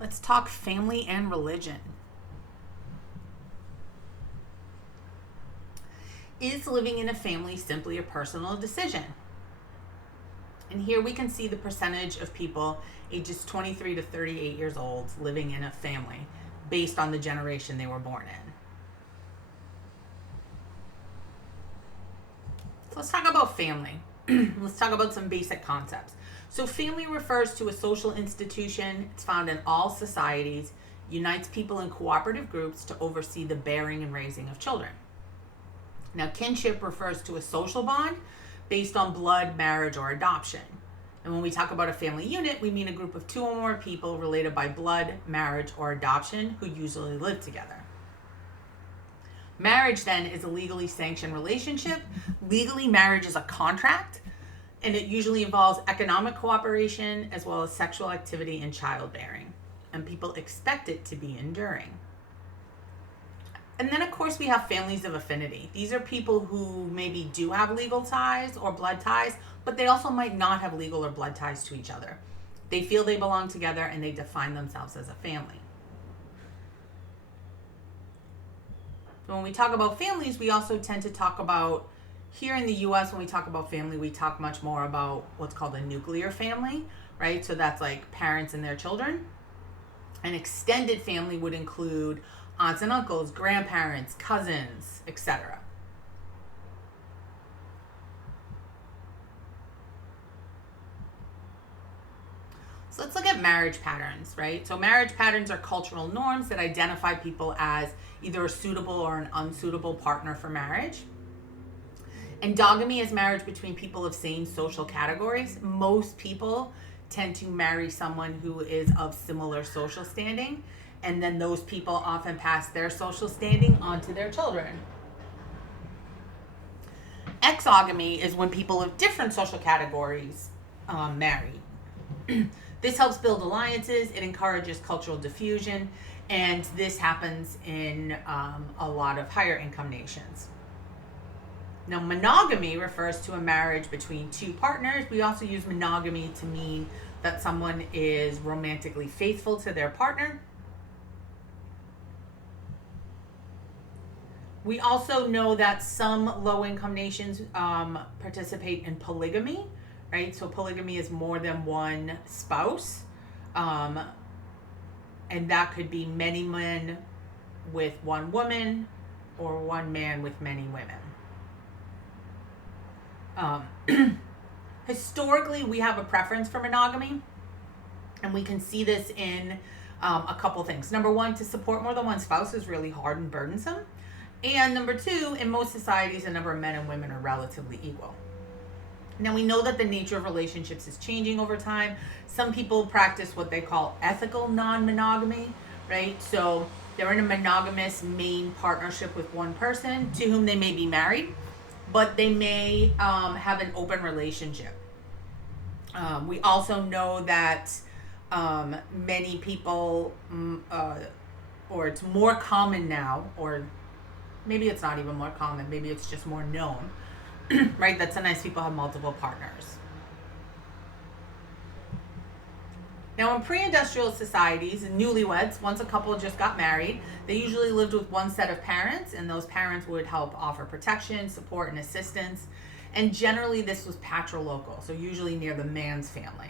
Let's talk family and religion. Is living in a family simply a personal decision? And here we can see the percentage of people ages 23 to 38 years old living in a family based on the generation they were born in. So let's talk about family. Let's talk about some basic concepts. So family refers to a social institution. It's found in all societies, unites people in cooperative groups to oversee the bearing and raising of children. Now, kinship refers to a social bond based on blood, marriage, or adoption. And when we talk about a family unit, we mean a group of two or more people related by blood, marriage, or adoption who usually live together. Marriage, then, is a legally sanctioned relationship. Legally, marriage is a contract, and it usually involves economic cooperation as well as sexual activity and childbearing. And people expect it to be enduring. And then, of course, we have families of affinity. These are people who maybe do have legal ties or blood ties, but they also might not have legal or blood ties to each other. They feel they belong together and they define themselves as a family. So when we talk about families, we also tend to talk about, here in the US, when we talk about family, we talk much more about what's called a nuclear family, right? So that's like parents and their children. An extended family would include aunts and uncles, grandparents, cousins, etc. So let's look at marriage patterns, right? So marriage patterns are cultural norms that identify people as either a suitable or an unsuitable partner for marriage. Endogamy is marriage between people of same social categories. Most people tend to marry someone who is of similar social standing, and then those people often pass their social standing on to their children. Exogamy is when people of different social categories marry. This helps build alliances, it encourages cultural diffusion, and this happens in a lot of higher income nations. Now, monogamy refers to a marriage between two partners. We also use monogamy to mean that someone is romantically faithful to their partner. We also know that some low-income nations participate in polygamy, right? So polygamy is more than one spouse. And that could be many men with one woman or one man with many women. Historically, we have a preference for monogamy, and we can see this in a couple things. Number one, to support more than one spouse is really hard and burdensome. And number two, in most societies, the number of men and women are relatively equal. Now, we know that the nature of relationships is changing over time. Some people practice what they call ethical non-monogamy, right? So they're in a monogamous main partnership with one person to whom they may be married, but they may have an open relationship. We also know that many people, or it's more common now, or maybe it's not even more common, maybe it's just more known, right, that sometimes people have multiple partners. Now, in pre-industrial societies, newlyweds, once a couple just got married, they usually lived with one set of parents, and those parents would help offer protection, support, and assistance. And generally, this was patrilocal, so usually near the man's family.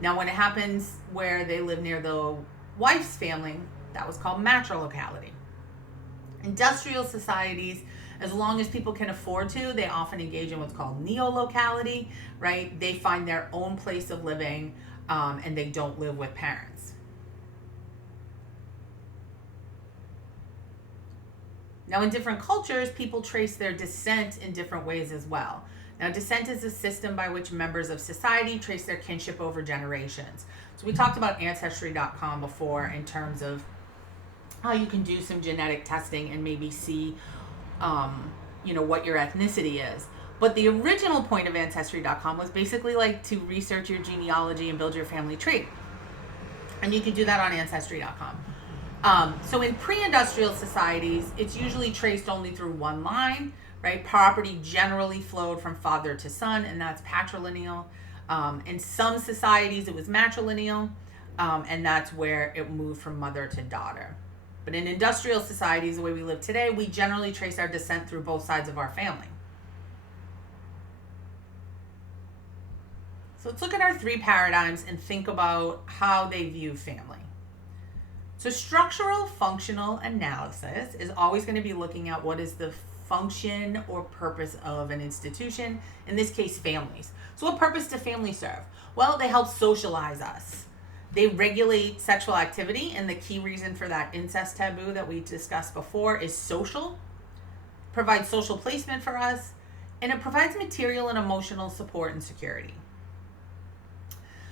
Now, when it happens where they live near the wife's family, that was called matrilocality. Industrial societies, as long as people can afford to, they often engage in what's called neolocality, right? They find their own place of living, and they don't live with parents. Now, in different cultures, people trace their descent in different ways as well. Now, descent is a system by which members of society trace their kinship over generations. So we talked about Ancestry.com before in terms of how you can do some genetic testing and maybe see, what your ethnicity is. But the original point of Ancestry.com was basically like to research your genealogy and build your family tree. And you can do that on Ancestry.com. So in pre-industrial societies, it's usually traced only through one line, right? Property generally flowed from father to son, and that's patrilineal. In some societies, it was matrilineal. and that's where it moved from mother to daughter. But in industrial societies, the way we live today, we generally trace our descent through both sides of our family. So let's look at our three paradigms and think about how they view family. So structural functional analysis is always going to be looking at what is the function or purpose of an institution, in this case, families. So what purpose do families serve? Well, they help socialize us. They regulate sexual activity, and the key reason for that incest taboo that we discussed before is social, provides social placement for us, and it provides material and emotional support and security.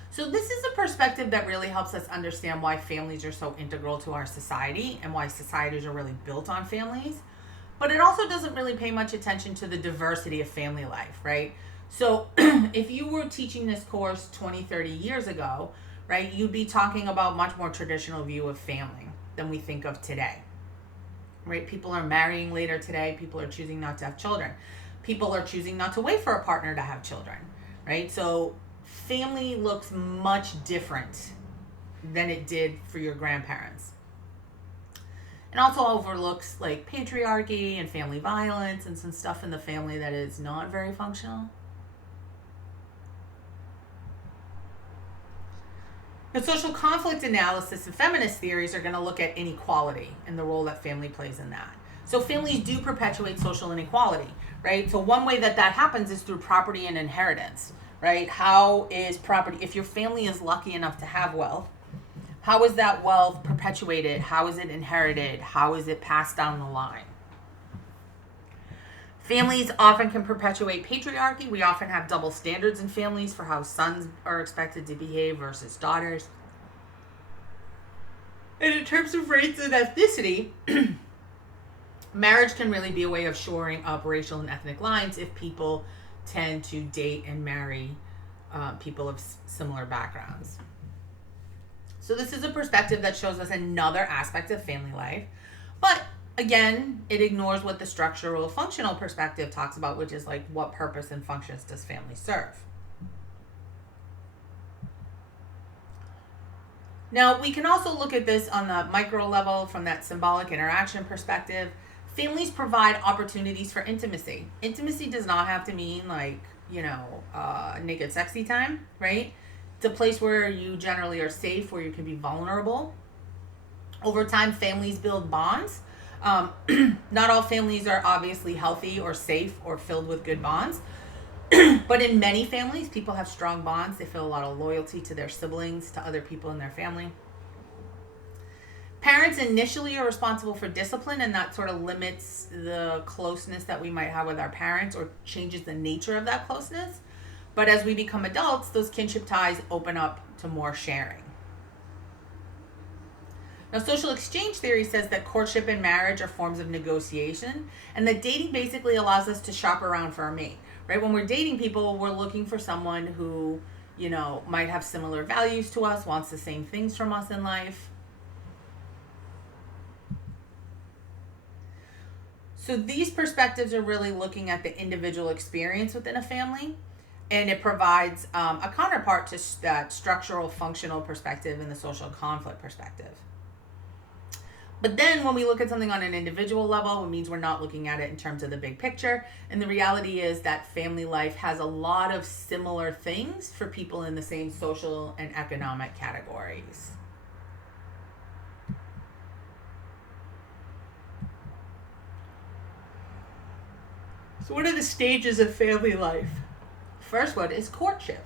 So this is a perspective that really helps us understand why families are so integral to our society and why societies are really built on families. But it also doesn't really pay much attention to the diversity of family life, right? So if you were teaching this course 20, 30 years ago, right, you'd be talking about much more traditional view of family than we think of today, right? People are marrying later today. People are choosing not to have children. People are choosing not to wait for a partner to have children, right? So family looks much different than it did for your grandparents. It also overlooks like patriarchy and family violence and some stuff in the family that is not very functional. The social conflict analysis and feminist theories are going to look at inequality and the role that family plays in that. So families do perpetuate social inequality, right? So one way that happens is through property and inheritance, right? How is property, if your family is lucky enough to have wealth, how is that wealth perpetuated? How is it inherited? How is it passed down the line? Families often can perpetuate patriarchy. We often have double standards in families for how sons are expected to behave versus daughters. And in terms of race and ethnicity, marriage can really be a way of shoring up racial and ethnic lines if people tend to date and marry people of similar backgrounds. So this is a perspective that shows us another aspect of family life. But again, it ignores what the structural functional perspective talks about, which is like what purpose and functions does family serve? Now, we can also look at this on the micro level from that symbolic interaction perspective. Families provide opportunities for intimacy. Intimacy does not have to mean like, naked sexy time, right? It's a place where you generally are safe, where you can be vulnerable. Over time, families build bonds. Not all families are obviously healthy or safe or filled with good bonds. But in many families, people have strong bonds. They feel a lot of loyalty to their siblings, to other people in their family. Parents initially are responsible for discipline, and that sort of limits the closeness that we might have with our parents or changes the nature of that closeness. But as we become adults, those kinship ties open up to more sharing. Now, social exchange theory says that courtship and marriage are forms of negotiation, and that dating basically allows us to shop around for a mate, right? When we're dating people, we're looking for someone who, might have similar values to us, wants the same things from us in life. So these perspectives are really looking at the individual experience within a family, and it provides a counterpart to that structural functional perspective and the social conflict perspective. But then when we look at something on an individual level, it means we're not looking at it in terms of the big picture. And the reality is that family life has a lot of similar things for people in the same social and economic categories. So what are the stages of family life? First one is courtship.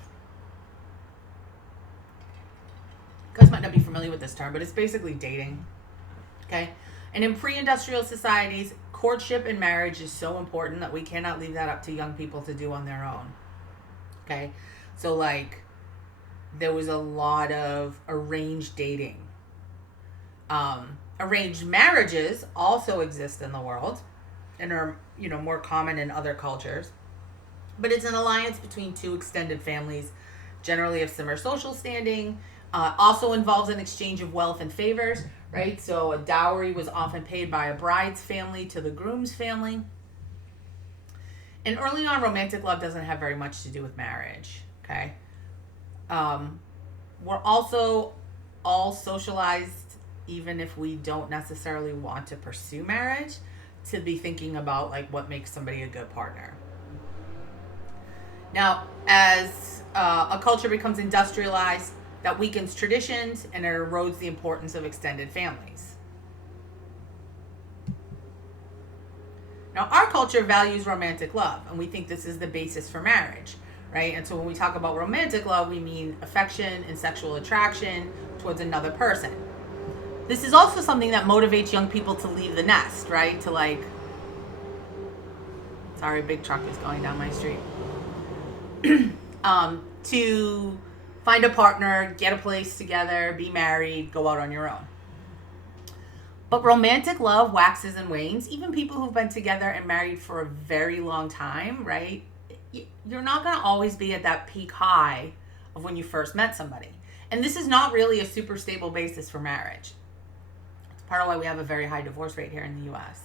You guys might not be familiar with this term, but it's basically dating. Okay? And in pre-industrial societies, courtship and marriage is so important that we cannot leave that up to young people to do on their own. Okay? So there was a lot of arranged dating. Arranged marriages also exist in the world and are, more common in other cultures. But it's an alliance between two extended families, generally of similar social standing. Also involves an exchange of wealth and favors, right? So a dowry was often paid by a bride's family to the groom's family. And early on, romantic love doesn't have very much to do with marriage, okay? We're also all socialized, even if we don't necessarily want to pursue marriage, to be thinking about like what makes somebody a good partner. Now, as a culture becomes industrialized, that weakens traditions and it erodes the importance of extended families. Now, our culture values romantic love, and we think this is the basis for marriage, right? And so when we talk about romantic love, we mean affection and sexual attraction towards another person. This is also something that motivates young people to leave the nest, right? To like, sorry, a big truck is going down my street. To find a partner, get a place together, be married, go out on your own. But romantic love waxes and wanes. Even people who've been together and married for a very long time, right? You're not going to always be at that peak high of when you first met somebody. And this is not really a super stable basis for marriage. It's part of why we have a very high divorce rate here in the US.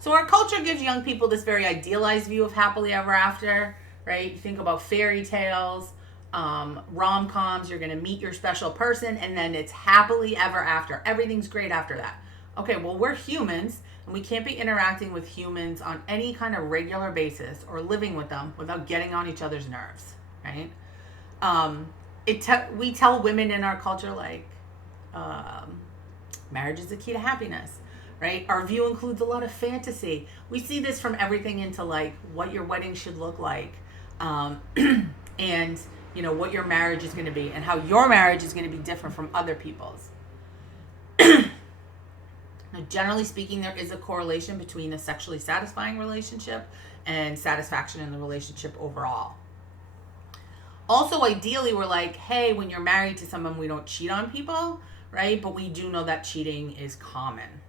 So our culture gives young people this very idealized view of happily ever after, right? You think about fairy tales, rom-coms, you're going to meet your special person and then it's happily ever after. Everything's great after that. Okay, well, we're humans and we can't be interacting with humans on any kind of regular basis or living with them without getting on each other's nerves, right? We tell women in our culture like marriage is the key to happiness, right? Our view includes a lot of fantasy. We see this from everything into like what your wedding should look like, and you know what your marriage is going to be and how your marriage is going to be different from other people's. Now, generally speaking, there is a correlation between a sexually satisfying relationship and satisfaction in the relationship overall. Also, ideally, we're like, hey, when you're married to someone, we don't cheat on people, right? But we do know that cheating is common.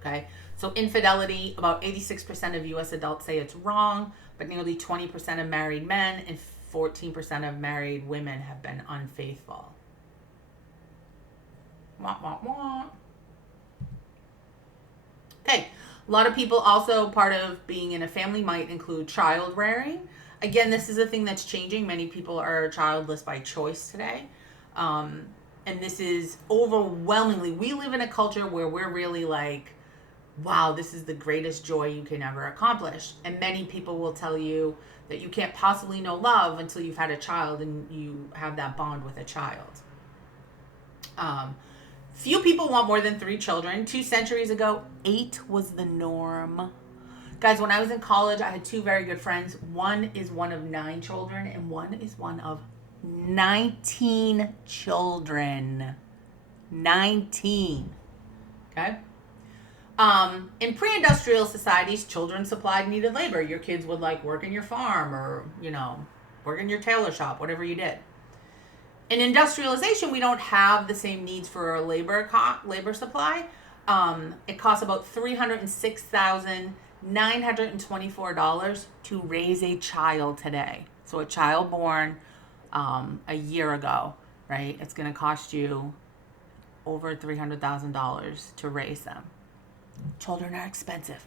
Okay, so infidelity, about 86% of US adults say it's wrong, but nearly 20% of married men and 14% of married women have been unfaithful. Wah, wah, wah. Okay, a lot of people also, part of being in a family might include child rearing. Again, this is a thing that's changing. Many people are childless by choice today. And this is overwhelmingly, we live in a culture where we're really like, wow, this is the greatest joy you can ever accomplish. And many people will tell you that you can't possibly know love until you've had a child and you have that bond with a child. Few people want more than 3 children. 2 centuries ago, 8 was the norm. Guys, when I was in college, I had 2 very good friends. One is one of 9 children and one is one of 19 children. 19. Okay? In pre-industrial societies, children supplied needed labor. Your kids would like work in your farm or, you know, work in your tailor shop, whatever you did. In industrialization, we don't have the same needs for a labor supply. It costs about $306,924 to raise a child today. So a child born a year ago, right? It's going to cost you over $300,000 to raise them. Children are expensive.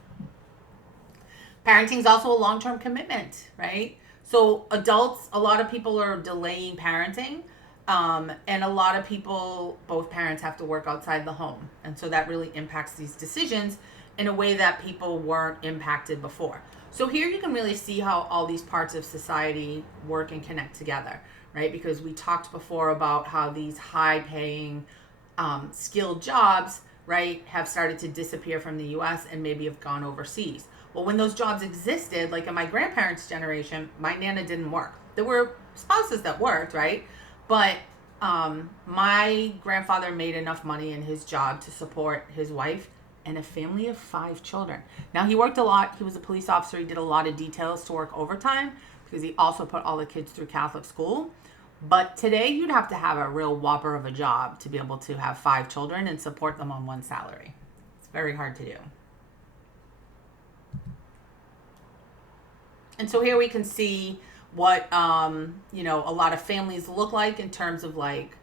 Parenting is also a long-term commitment, right? So adults, a lot of people are delaying parenting. And a lot of people, both parents have to work outside the home. And so that really impacts these decisions in a way that people weren't impacted before. So here you can really see how all these parts of society work and connect together, right? Because we talked before about how these high-paying, skilled jobs, right, have started to disappear from the US and maybe have gone overseas. Well, when those jobs existed, like in my grandparents' generation, my Nana didn't work. There were spouses that worked, right? But my grandfather made enough money in his job to support his wife and a family of 5 children. Now, he worked a lot. He was a police officer. He did a lot of details to work overtime because he also put all the kids through Catholic school. But today, you'd have to have a real whopper of a job to be able to have 5 children and support them on one salary. It's very hard to do. And so here we can see what, you know, a lot of families look like in terms of like,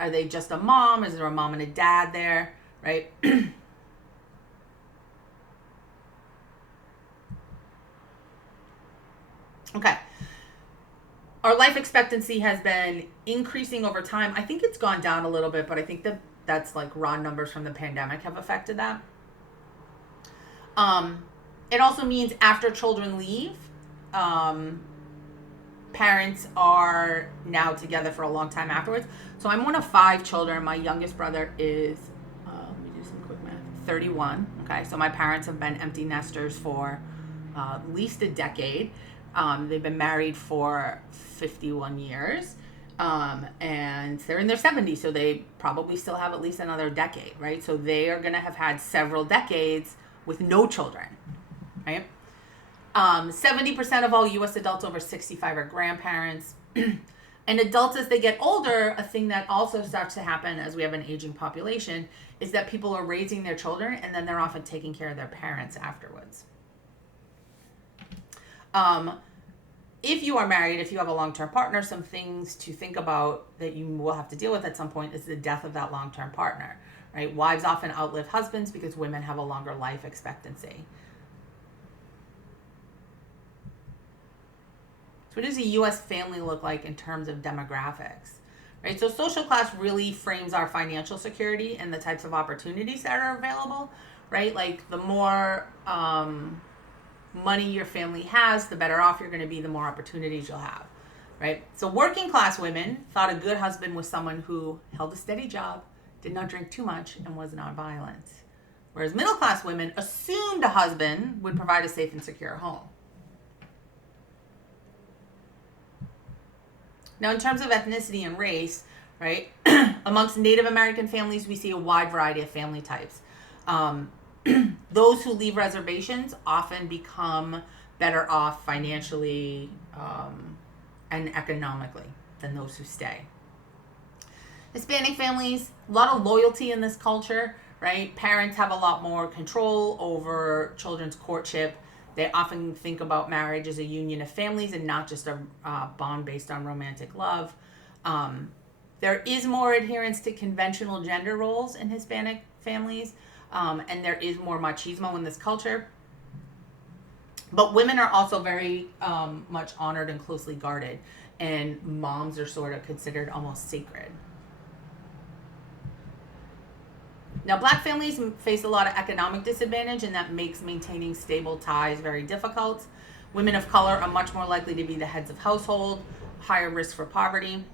are they just a mom? Is there a mom and a dad there, right? Okay. Our life expectancy has been increasing over time. I think it's gone down a little bit, but I think that's like raw numbers from the pandemic have affected that. Um, it also means after children leave, um, parents are now together for a long time afterwards. So I'm one of 5 children. My youngest brother is, let me do some quick math, 31. Okay, so my parents have been empty nesters for at least a decade. They've been married for 51 years. And they're in their 70s, so they probably still have at least another decade, right? So they are going to have had several decades with no children, right? 70% of all U.S. adults over 65 are grandparents. And adults, as they get older, a thing that also starts to happen as we have an aging population is that people are raising their children and then they're often taking care of their parents afterwards. If you are married, if you have a long-term partner, some things to think about that you will have to deal with at some point is the death of that long-term partner, right? Wives often outlive husbands because women have a longer life expectancy. So what does a U.S. family look like in terms of demographics, right? So social class really frames our financial security and the types of opportunities that are available, right? Like the more money your family has, the better off you're going to be, the more opportunities you'll have, right? So working class women thought a good husband was someone who held a steady job, did not drink too much, and was not violent. Whereas middle class women assumed a husband would provide a safe and secure home. Now, in terms of ethnicity and race, right, amongst Native American families, we see a wide variety of family types. Those who leave reservations often become better off financially and economically than those who stay. Hispanic families, a lot of loyalty in this culture, right? Parents have a lot more control over children's courtship. They often think about marriage as a union of families and not just a bond based on romantic love. There is more adherence to conventional gender roles in Hispanic families. And there is more machismo in this culture. But women are also very much honored and closely guarded. And moms are sort of considered almost sacred. Now, Black families face a lot of economic disadvantage, and that makes maintaining stable ties very difficult. Women of color are much more likely to be the heads of household, higher risk for poverty.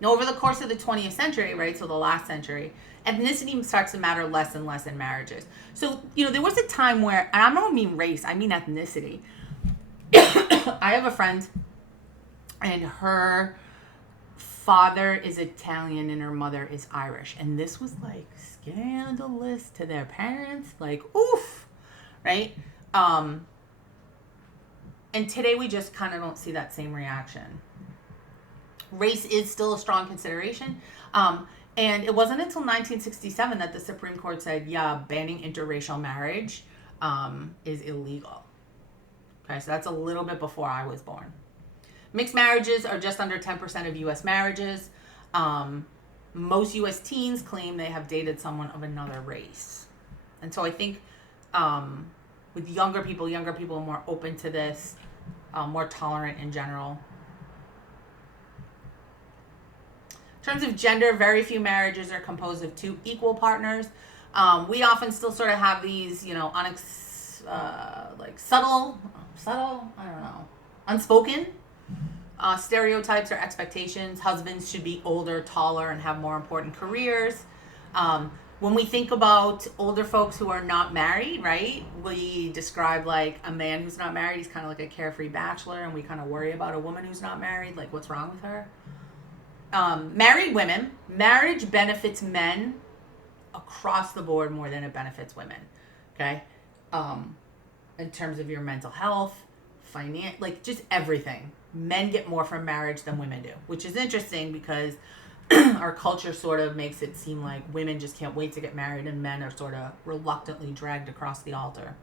Now, over the course of the 20th century, right, so the last century, ethnicity starts to matter less and less in marriages. So, there was a time where, and I don't mean race, I mean ethnicity. I have a friend, and her father is Italian and her mother is Irish. And this was like scandalous to their parents, like, oof, right? And today we just kind of don't see that same reaction. Race is still a strong consideration. And it wasn't until 1967 that the Supreme Court said, yeah, banning interracial marriage is illegal. Okay, so that's a little bit before I was born. Mixed marriages are just under 10% of U.S. marriages. Most U.S. teens claim they have dated someone of another race. And so I think with younger people are more open to this, more tolerant in general. In terms of gender, very few marriages are composed of 2 equal partners. We often still sort of have these, like subtle, I don't know, unspoken stereotypes or expectations. Husbands should be older, taller, and have more important careers. When we think about older folks who are not married, right, we describe like a man who's not married, he's kind of like a carefree bachelor, and we kind of worry about a woman who's not married, like what's wrong with her? Married women, marriage benefits men across the board more than it benefits women, okay? In terms of your mental health, like just everything. Men get more from marriage than women do, which is interesting because our culture sort of makes it seem like women just can't wait to get married and men are sort of reluctantly dragged across the altar.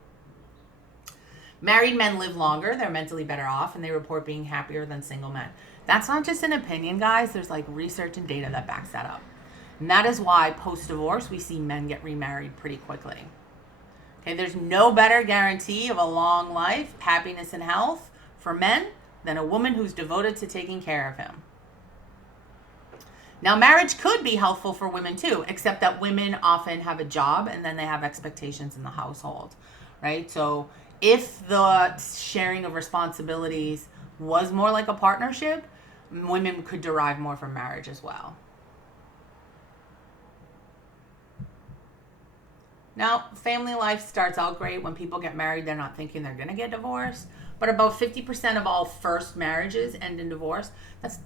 Married men live longer, they're mentally better off, and they report being happier than single men. That's not just an opinion, guys. There's like research and data that backs that up. And that is why post-divorce, we see men get remarried pretty quickly. Okay, there's no better guarantee of a long life, happiness, and health for men than a woman who's devoted to taking care of him. Now, marriage could be healthful for women too, except that women often have a job and then they have expectations in the household, right? So if the sharing of responsibilities was more like a partnership, women could derive more from marriage as well. Now, family life starts out great. When people get married, they're not thinking they're going to get divorced. But about 50% of all first marriages end in divorce. That's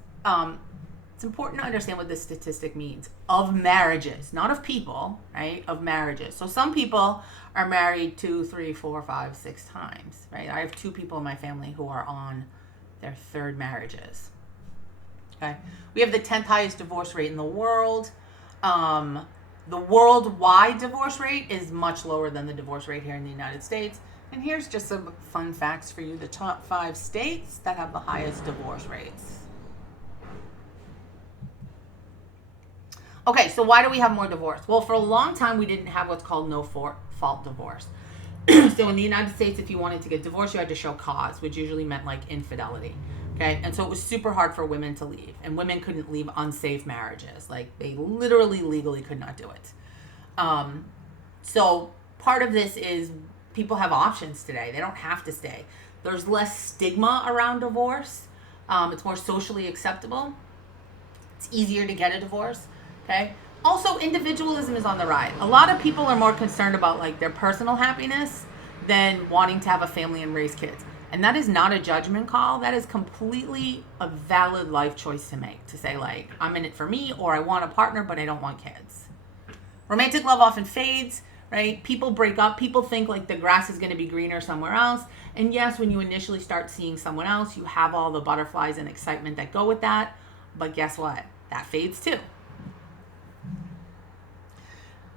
it's important to understand what this statistic means. Of marriages, not of people, right? Of marriages. So some people are married 2, 3, 4, 5, 6 times, right? I have 2 people in my family who are on their 3rd marriages. Okay. We have the 10th highest divorce rate in the world. The worldwide divorce rate is much lower than the divorce rate here in the United States. And here's just some fun facts for you. The top 5 states that have the highest divorce rates. Okay, so why do we have more divorce? Well, for a long time, we didn't have what's called no-fault divorce. So in the United States, if you wanted to get divorced, you had to show cause, which usually meant like infidelity. Okay, and so it was super hard for women to leave, and women couldn't leave unsafe marriages. Like they literally, legally could not do it. So part of this is people have options today. They don't have to stay. There's less stigma around divorce. It's more socially acceptable. It's easier to get a divorce. Okay. Also, individualism is on the rise. A lot of people are more concerned about like their personal happiness than wanting to have a family and raise kids. And that is not a judgment call. That is completely a valid life choice to make. To say like, I'm in it for me, or I want a partner, but I don't want kids. Romantic love often fades, right? People break up. People think like the grass is going to be greener somewhere else. And yes, when you initially start seeing someone else, you have all the butterflies and excitement that go with that. But guess what? That fades too.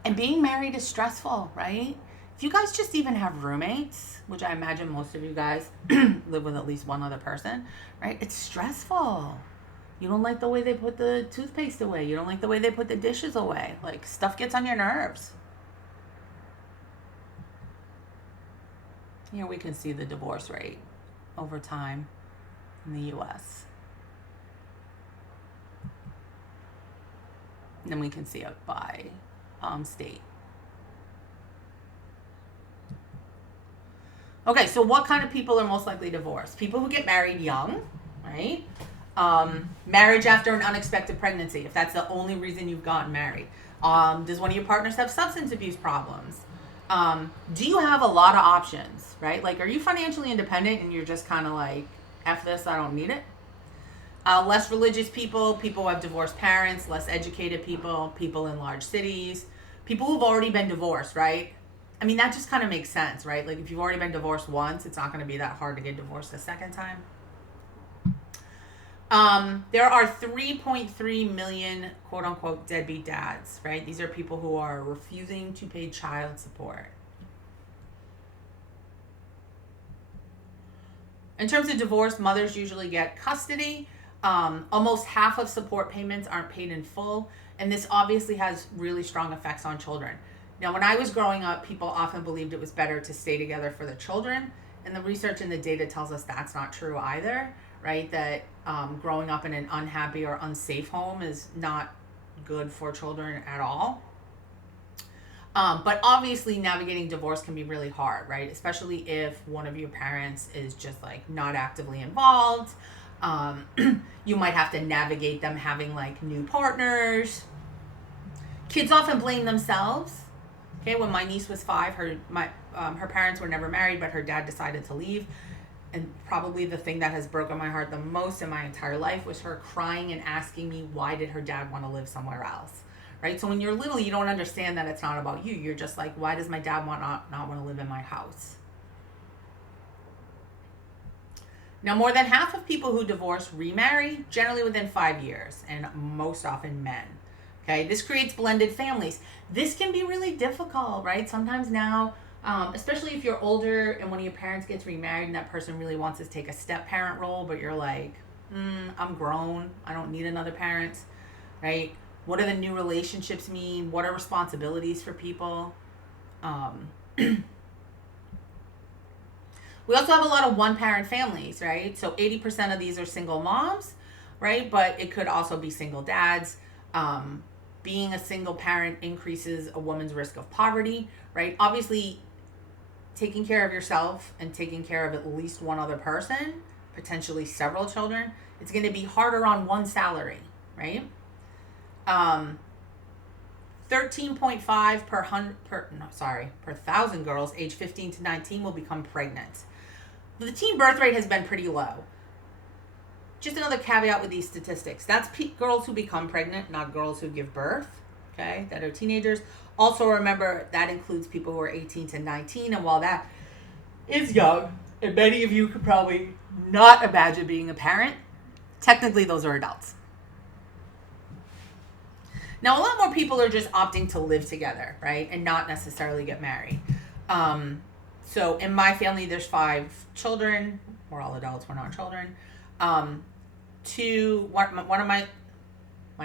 And being married is stressful, right? If you guys just even have roommates, which I imagine most of you guys live with at least one other person, right? It's stressful. You don't like the way they put the toothpaste away. You don't like the way they put the dishes away. Like, stuff gets on your nerves. Here we can see the divorce rate over time in the U.S. And then we can see it by state. Okay, so what kind of people are most likely divorced? People who get married young, right? Marriage after an unexpected pregnancy, if that's the only reason you've gotten married. Does one of your partners have substance abuse problems? Do you have a lot of options, right? Like, are you financially independent and you're just kind of like, F this, I don't need it? Less religious people, people who have divorced parents, less educated people, people in large cities, people who've already been divorced, right? I mean, that just kind of makes sense, right? Like, if you've already been divorced once, it's not going to be that hard to get divorced a second time. There are 3.3 million quote-unquote deadbeat dads, right? These are people who are refusing to pay child support. In terms of divorce, mothers usually get custody. Almost half of support payments aren't paid in full, and this obviously has really strong effects on children. Now, when I was growing up, people often believed it was better to stay together for the children, and the research and the data tells us that's not true either, right? That growing up in an unhappy or unsafe home is not good for children at all. But obviously navigating divorce can be really hard, right? Especially if one of your parents is just like not actively involved. You might have to navigate them having like new partners. Kids often blame themselves. Okay, when my niece was 5, her parents were never married, but her dad decided to leave. And probably the thing that has broken my heart the most in my entire life was her crying and asking me, why did her dad want to live somewhere else? Right? So when you're little, you don't understand that it's not about you. You're just like, why does my dad not want to live in my house? Now, more than half of people who divorce remarry, generally within 5 years, and most often men. Okay, this creates blended families. This can be really difficult, right? Sometimes now, especially if you're older and one of your parents gets remarried and that person really wants to take a step-parent role, but you're like, I'm grown. I don't need another parent, right? What do the new relationships mean? What are responsibilities for people? We also have a lot of one-parent families, right? So 80% of these are single moms, right? But it could also be single dads. Being a single parent increases a woman's risk of poverty, right? Obviously, taking care of yourself and taking care of at least one other person, potentially several children, it's going to be harder on one salary, right? 13.5 per thousand girls aged 15 to 19 will become pregnant. The teen birth rate has been pretty low. Just another caveat with these statistics. That's girls who become pregnant, not girls who give birth, okay, that are teenagers. Also remember, that includes people who are 18 to 19, and while that is young, and many of you could probably not imagine being a parent, technically those are adults. Now, a lot more people are just opting to live together, right, and not necessarily get married. So in my family, there's 5 children. We're all adults. We're not children. One of my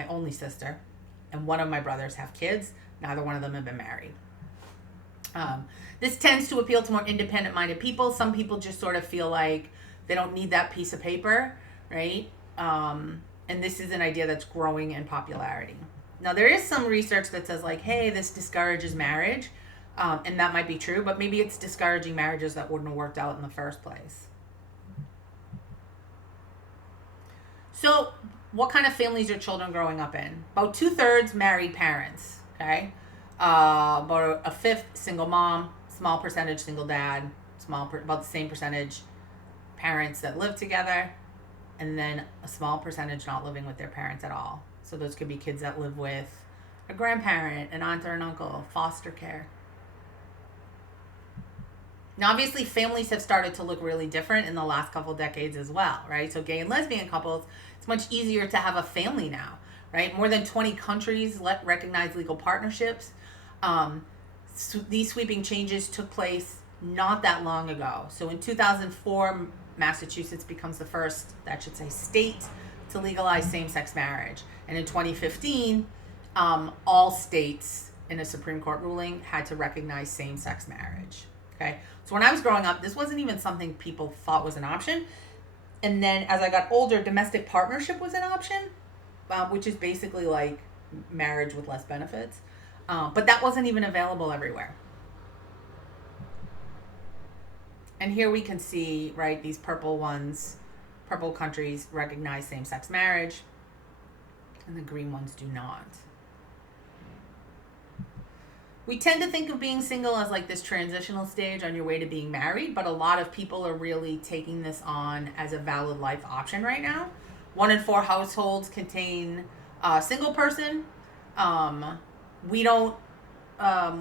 only sister and one of my brothers have kids. Neither one of them have been married. This tends to appeal to more independent-minded people. Some people just sort of feel like they don't need that piece of paper, right? And this is an idea that's growing in popularity. Now, there is some research that says, like, hey, this discourages marriage, and that might be true, but maybe it's discouraging marriages that wouldn't have worked out in the first place. So, what kind of families are children growing up in? About 2/3 married parents, okay? About a fifth single mom, small percentage single dad, about the same percentage parents that live together, and then a small percentage not living with their parents at all. So those could be kids that live with a grandparent, an aunt or an uncle, foster care. Now, obviously, families have started to look really different in the last couple decades as well, right? So gay and lesbian couples, it's much easier to have a family now, right? More than 20 countries recognize legal partnerships. These sweeping changes took place not that long ago. So in 2004, Massachusetts becomes the first, state to legalize same-sex marriage. And in 2015, all states in a Supreme Court ruling had to recognize same-sex marriage. Okay, so when I was growing up, this wasn't even something people thought was an option. And then as I got older, domestic partnership was an option, which is basically like marriage with less benefits. But that wasn't even available everywhere. And here we can see, right, these purple countries recognize same-sex marriage, and the green ones do not. We tend to think of being single as like this transitional stage on your way to being married, but a lot of people are really taking this on as a valid life option right now. 1 in 4 households contain a single person.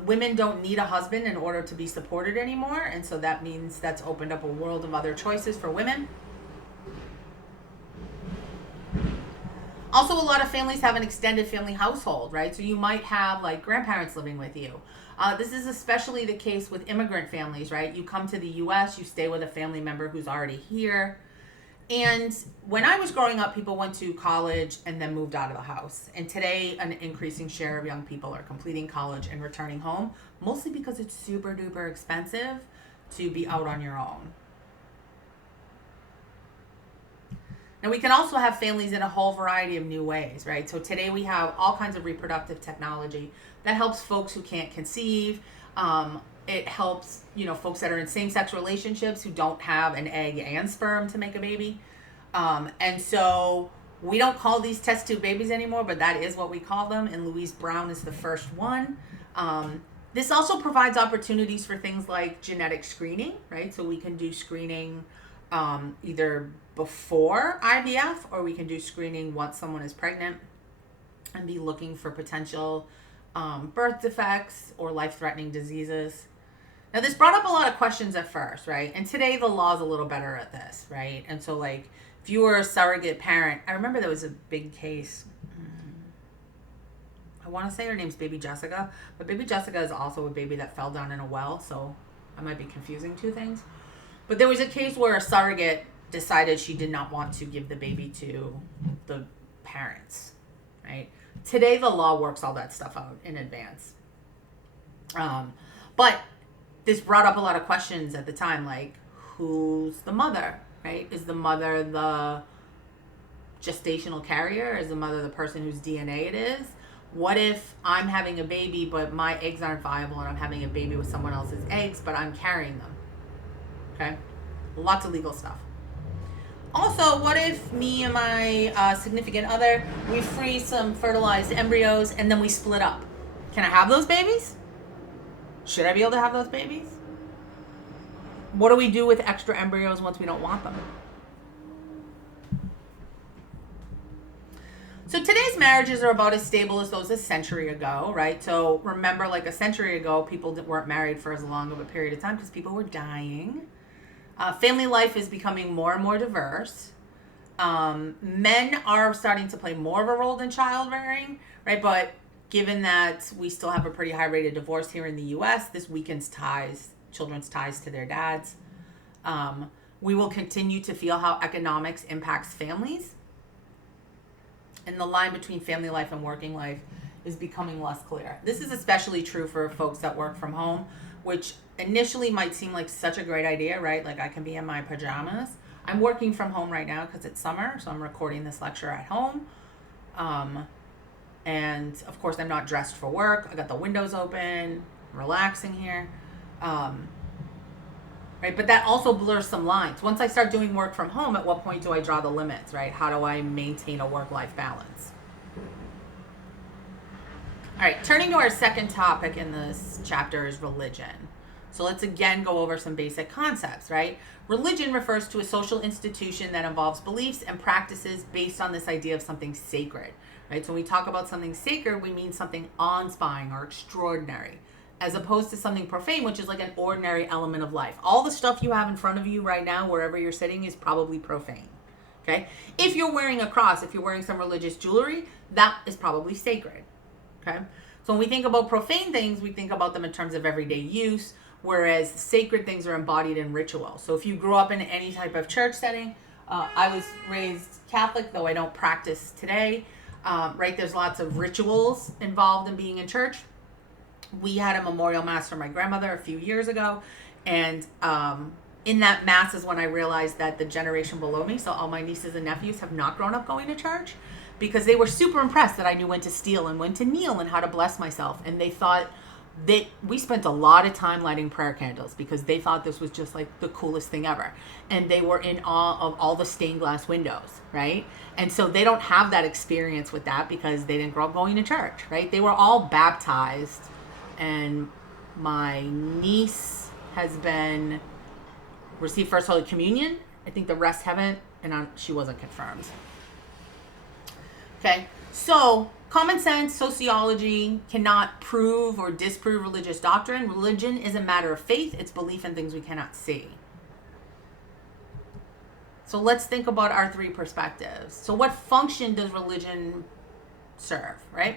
Women don't need a husband in order to be supported anymore, and so that means that's opened up a world of other choices for women. Also, a lot of families have an extended family household, right? So you might have like grandparents living with you. This is especially the case with immigrant families, right? You come to the U.S., you stay with a family member who's already here. And when I was growing up, people went to college and then moved out of the house. And today, an increasing share of young people are completing college and returning home, mostly because it's super duper expensive to be out on your own. And we can also have families in a whole variety of new ways, right? So today we have all kinds of reproductive technology that helps folks who can't conceive. It helps, folks that are in same-sex relationships who don't have an egg and sperm to make a baby. And so we don't call these test tube babies anymore, but that is what we call them. And Louise Brown is the first one. This also provides opportunities for things like genetic screening, right? So we can do screening either before IVF, or we can do screening once someone is pregnant and be looking for potential birth defects or life-threatening diseases. Now, this brought up a lot of questions at first, right? And today the law is a little better at this, right? And so, like, if you were a surrogate parent, I remember there was a big case. I want to say her name's Baby Jessica, but Baby Jessica is also a baby that fell down in a well, so I might be confusing two things. But there was a case where a surrogate decided she did not want to give the baby to the parents, right? Today, the law works all that stuff out in advance. But this brought up a lot of questions at the time, like, who's the mother, right? Is the mother the gestational carrier? Is the mother the person whose DNA it is? What if I'm having a baby, but my eggs aren't viable and I'm having a baby with someone else's eggs, but I'm carrying them? Okay? Lots of legal stuff. Also, what if me and my significant other, we freeze some fertilized embryos and then we split up? Can I have those babies? Should I be able to have those babies? What do we do with extra embryos once we don't want them? So today's marriages are about as stable as those a century ago, right? So remember, like a century ago, people weren't married for as long of a period of time because people were dying. Family life is becoming more and more diverse. Men are starting to play more of a role than child rearing, right? But given that we still have a pretty high rate of divorce here in the U.S., this weakens children's ties to their dads. We will continue to feel how economics impacts families. And the line between family life and working life is becoming less clear. This is especially true for folks that work from home, which initially might seem like such a great idea, right? Like I can be in my pajamas. I'm working from home right now because it's summer, so I'm recording this lecture at home. And of course, I'm not dressed for work. I got the windows open, I'm relaxing here. Right, but that also blurs some lines. Once I start doing work from home, at what point do I draw the limits, right? How do I maintain a work-life balance? All right, turning to our second topic in this chapter is religion. So let's again go over some basic concepts, right? Religion refers to a social institution that involves beliefs and practices based on this idea of something sacred, right? So when we talk about something sacred, we mean something awe-inspiring or extraordinary, as opposed to something profane, which is like an ordinary element of life. All the stuff you have in front of you right now, wherever you're sitting, is probably profane, okay? If you're wearing a cross, if you're wearing some religious jewelry, that is probably sacred, okay? So when we think about profane things, we think about them in terms of everyday use, whereas sacred things are embodied in ritual. So if you grew up in any type of church setting, I was raised Catholic, though I don't practice today, right? There's lots of rituals involved in being in church. We had a memorial mass for my grandmother a few years ago, and in that mass is when I realized that the generation below me, so all my nieces and nephews, have not grown up going to church, because they were super impressed that I knew when to steal and when to kneel and how to bless myself, and they thought that we spent a lot of time lighting prayer candles because they thought this was just like the coolest thing ever, and they were in awe of all the stained glass windows, right? And so they don't have that experience with that because they didn't grow up going to church, right? They were all baptized. And my niece has been received First Holy Communion. I think the rest haven't, and she wasn't confirmed. Okay, so common sense, sociology cannot prove or disprove religious doctrine. Religion is a matter of faith. It's belief in things we cannot see. So let's think about our three perspectives. So what function does religion serve, right?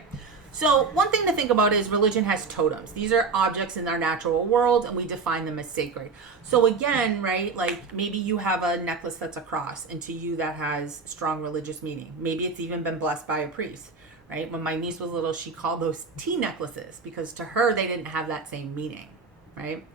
So one thing to think about is religion has totems. These are objects in our natural world, and we define them as sacred. So again, right, like maybe you have a necklace that's a cross, and to you that has strong religious meaning. Maybe it's even been blessed by a priest, right? When my niece was little, she called those tea necklaces because to her, they didn't have that same meaning, right?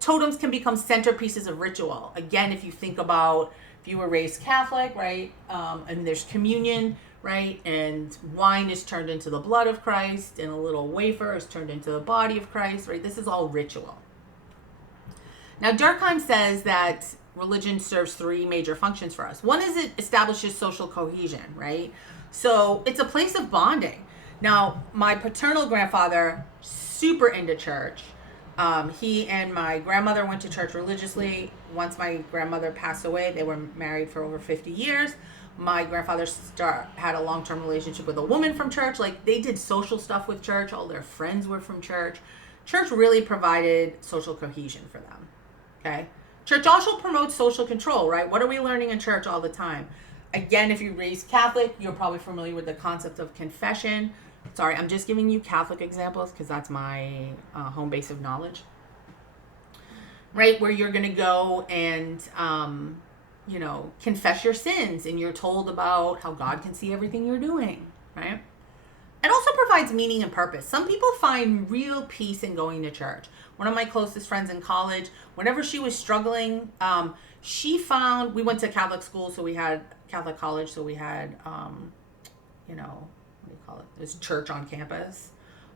Totems can become centerpieces of ritual. Again, if you think about, if you were raised Catholic, right, and there's communion, right? And wine is turned into the blood of Christ, and a little wafer is turned into the body of Christ, right? This is all ritual. Now, Durkheim says that religion serves three major functions for us. One is it establishes social cohesion, right? So it's a place of bonding. Now, my paternal grandfather, super into church. He and my grandmother went to church religiously. Once my grandmother passed away, they were married for over 50 years. My grandfather had a long-term relationship with a woman from church. Like, they did social stuff with church. All their friends were from church. Church really provided social cohesion for them, okay? Church also promotes social control, right? What are we learning in church all the time? Again, if you're raised Catholic, you're probably familiar with the concept of confession. Sorry, I'm just giving you Catholic examples because that's my home base of knowledge, right? Where you're going to go and confess your sins, and you're told about how God can see everything you're doing, right? It also provides meaning and purpose. Some people find real peace in going to church. One of my closest friends in college, whenever she was struggling, she found, we went to Catholic school, so we had Catholic college, so we had, what do you call it? This church on campus.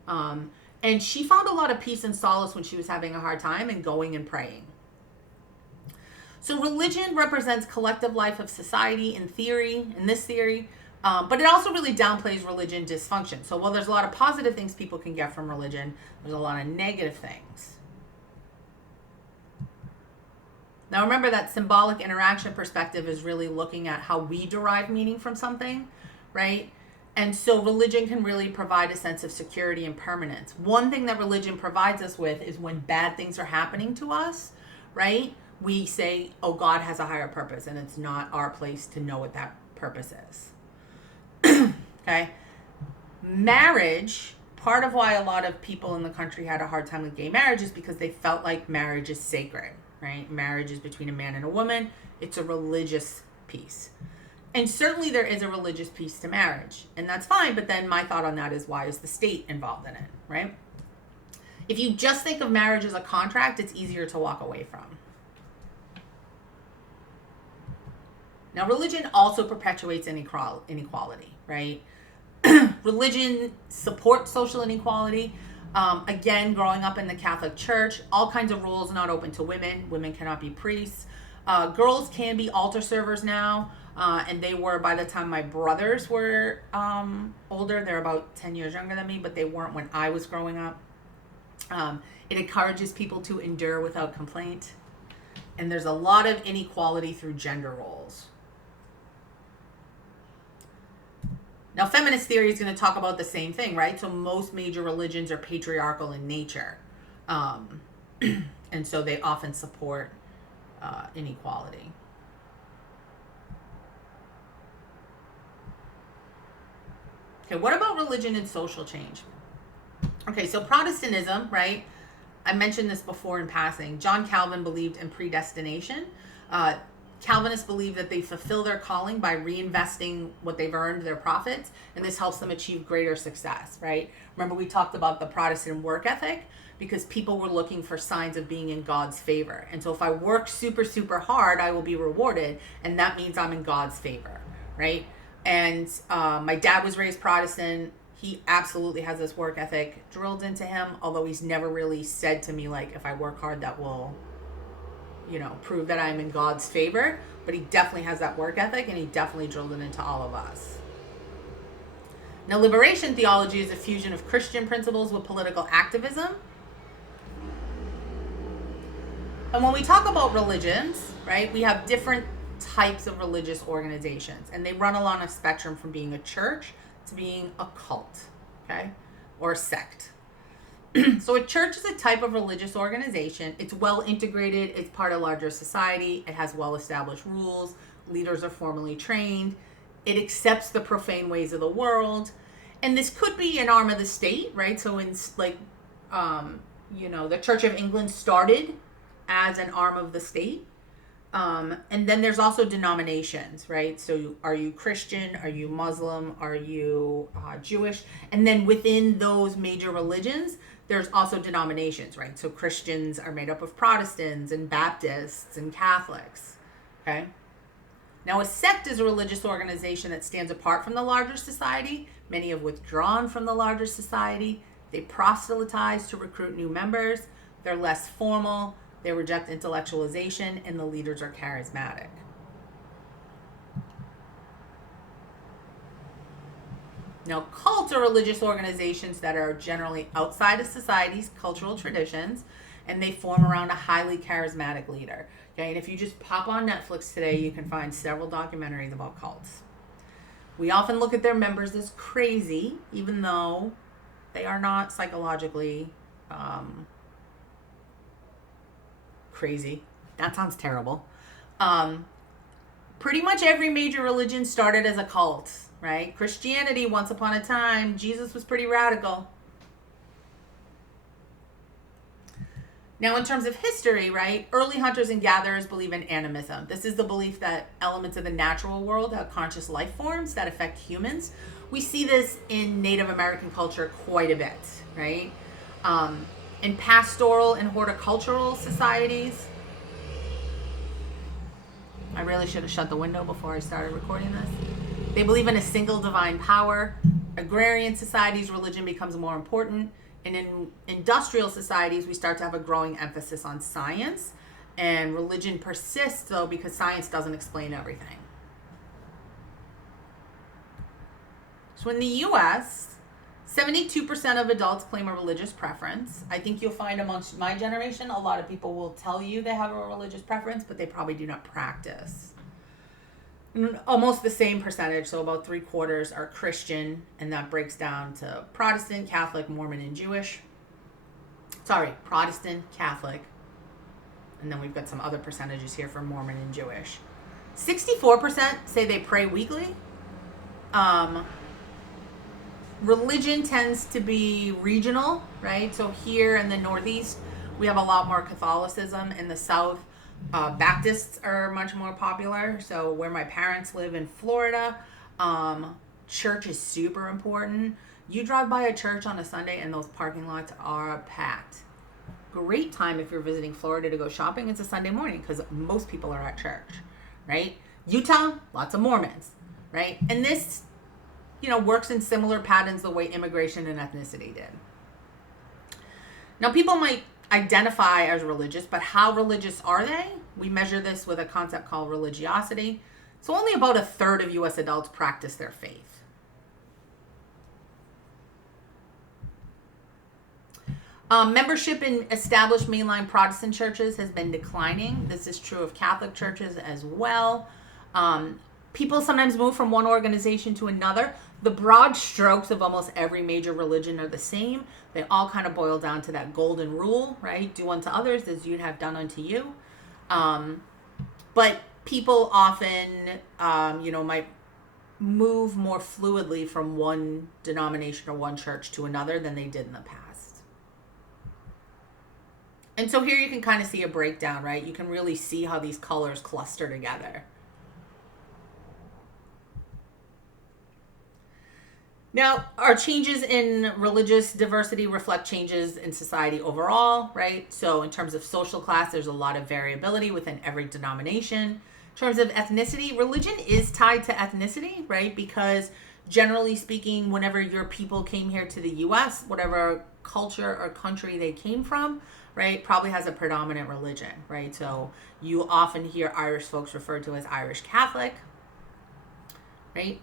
And she found a lot of peace and solace when she was having a hard time and going and praying. So religion represents collective life of society in theory, in this theory, but it also really downplays religion dysfunction. So while there's a lot of positive things people can get from religion, there's a lot of negative things. Now remember that symbolic interaction perspective is really looking at how we derive meaning from something, right? And so religion can really provide a sense of security and permanence. One thing that religion provides us with is when bad things are happening to us, right? We say, oh, God has a higher purpose, and it's not our place to know what that purpose is. Okay? Marriage, part of why a lot of people in the country had a hard time with gay marriage is because they felt like marriage is sacred, right? Marriage is between a man and a woman. It's a religious piece. And certainly there is a religious piece to marriage, and that's fine, but then my thought on that is, why is the state involved in it, right? If you just think of marriage as a contract, it's easier to walk away from. Now, religion also perpetuates inequality, right? Religion supports social inequality. Again, growing up in the Catholic Church, all kinds of rules not open to women. Women cannot be priests. Girls can be altar servers now, and they were by the time my brothers were older. They're about 10 years younger than me, but they weren't when I was growing up. It encourages people to endure without complaint. And there's a lot of inequality through gender roles. Now, feminist theory is going to talk about the same thing, right? So most major religions are patriarchal in nature. And so they often support inequality. Okay, what about religion and social change? Okay, so Protestantism, right? I mentioned this before in passing. John Calvin believed in predestination. Calvinists believe that they fulfill their calling by reinvesting what they've earned, their profits, and this helps them achieve greater success, right? Remember, we talked about the Protestant work ethic because people were looking for signs of being in God's favor. And so if I work super, super hard, I will be rewarded, and that means I'm in God's favor, right? And my dad was raised Protestant. He absolutely has this work ethic drilled into him, although he's never really said to me, like, if I work hard, that will, prove that I'm in God's favor. But he definitely has that work ethic, and he definitely drilled it into all of us. Now, liberation theology is a fusion of Christian principles with political activism. And when we talk about religions, right, we have different types of religious organizations, and they run along a spectrum from being a church to being a cult, okay, or a sect. So a church is a type of religious organization. It's well integrated. It's part of larger society. It has well-established rules. Leaders are formally trained. It accepts the profane ways of the world. And this could be an arm of the state, right? So in the Church of England started as an arm of the state. And then there's also denominations, right? So are you Christian? Are you Muslim? Are you Jewish? And then within those major religions, there's also denominations, right? So Christians are made up of Protestants and Baptists and Catholics, okay? Now, a sect is a religious organization that stands apart from the larger society. Many have withdrawn from the larger society. They proselytize to recruit new members. They're less formal. They reject intellectualization, and the leaders are charismatic. Now, cults are religious organizations that are generally outside of society's cultural traditions, and they form around a highly charismatic leader. Okay, and if you just pop on Netflix today, you can find several documentaries about cults. We often look at their members as crazy, even though they are not psychologically crazy. That sounds terrible. Pretty much every major religion started as a cult, right? Christianity, once upon a time, Jesus was pretty radical. Now, in terms of history, right, early hunters and gatherers believe in animism. This is the belief that elements of the natural world have conscious life forms that affect humans. We see this in Native American culture quite a bit, right? In pastoral and horticultural societies, I really should have shut the window before I started recording this. They believe in a single divine power. Agrarian societies, religion becomes more important. And in industrial societies, we start to have a growing emphasis on science. And religion persists, though, because science doesn't explain everything. So in the US, 72% of adults claim a religious preference. I think you'll find amongst my generation, a lot of people will tell you they have a religious preference, but they probably do not practice. Almost the same percentage, so about 3/4 are Christian, and that breaks down to Protestant, Catholic, Mormon, and Jewish. Sorry, Protestant, Catholic, and then we've got some other percentages here for Mormon and Jewish. 64% say they pray weekly. Religion tends to be regional, right? So here in the Northeast, we have a lot more Catholicism. In the South, Baptists are much more popular. So where my parents live in Florida, church is super important. You drive by a church on a Sunday and those parking lots are packed. Great time if you're visiting Florida to go shopping. It's a Sunday morning because most people are at church, right? Utah, lots of Mormons, right? And this, works in similar patterns the way immigration and ethnicity did. Now, people might identify as religious, but how religious are they? We measure this with a concept called religiosity. So only about 1/3 of U.S. adults practice their faith. Membership in established mainline Protestant churches has been declining. This is true of Catholic churches as well. People sometimes move from one organization to another. The broad strokes of almost every major religion are the same. They all kind of boil down to that golden rule, right? Do unto others as you'd have done unto you. But people often, might move more fluidly from one denomination or one church to another than they did in the past. And so here you can kind of see a breakdown, right? You can really see how these colors cluster together. Now, our changes in religious diversity reflect changes in society overall, right? So in terms of social class, there's a lot of variability within every denomination. In terms of ethnicity, religion is tied to ethnicity, right? Because generally speaking, whenever your people came here to the US, whatever culture or country they came from, right, probably has a predominant religion, right? So you often hear Irish folks referred to as Irish Catholic, right?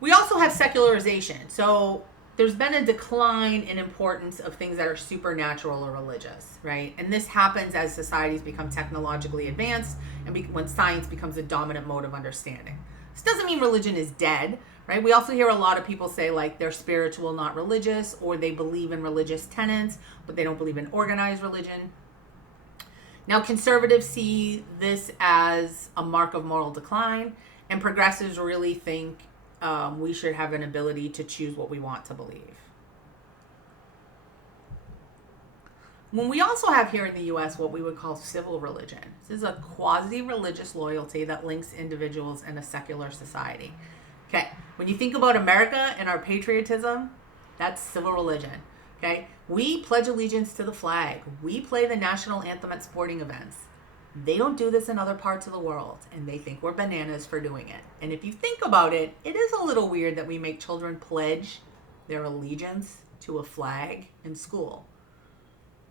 We also have secularization. So there's been a decline in importance of things that are supernatural or religious, right? And this happens as societies become technologically advanced and when science becomes a dominant mode of understanding. This doesn't mean religion is dead, right? We also hear a lot of people say like they're spiritual, not religious, or they believe in religious tenets, but they don't believe in organized religion. Now, conservatives see this as a mark of moral decline, and progressives really think we should have an ability to choose what we want to believe. When we also have here in the US what we would call civil religion. This is a quasi-religious loyalty that links individuals in a secular society. Okay, when you think about America and our patriotism, that's civil religion. Okay, we pledge allegiance to the flag. We play the national anthem at sporting events. They don't do this in other parts of the world, and they think we're bananas for doing it. And if you think about it, it is a little weird that we make children pledge their allegiance to a flag in school.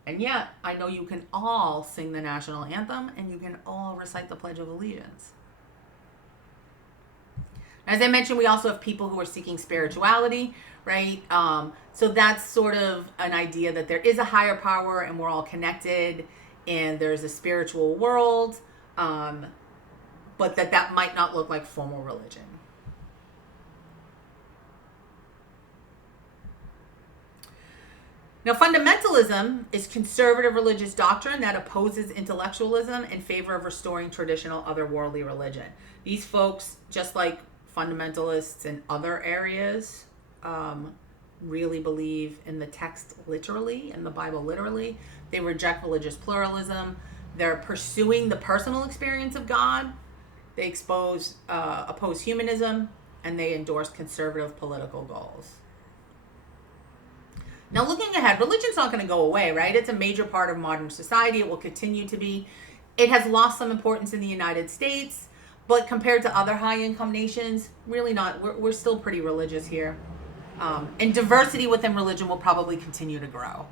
And yet, I know you can all sing the national anthem, and you can all recite the Pledge of Allegiance. As I mentioned, we also have people who are seeking spirituality, right? So that's sort of an idea that there is a higher power, and we're all connected, and there's a spiritual world, but that might not look like formal religion. Now, fundamentalism is conservative religious doctrine that opposes intellectualism in favor of restoring traditional otherworldly religion. These folks, just like fundamentalists in other areas, really believe in the text literally, in the Bible literally. They reject religious pluralism. They're pursuing the personal experience of God. They oppose humanism, and they endorse conservative political goals. Now, looking ahead, religion's not going to go away, right? It's a major part of modern society. It will continue to be. It has lost some importance in the United States, but compared to other high-income nations, really not. We're still pretty religious here. And diversity within religion will probably continue to grow.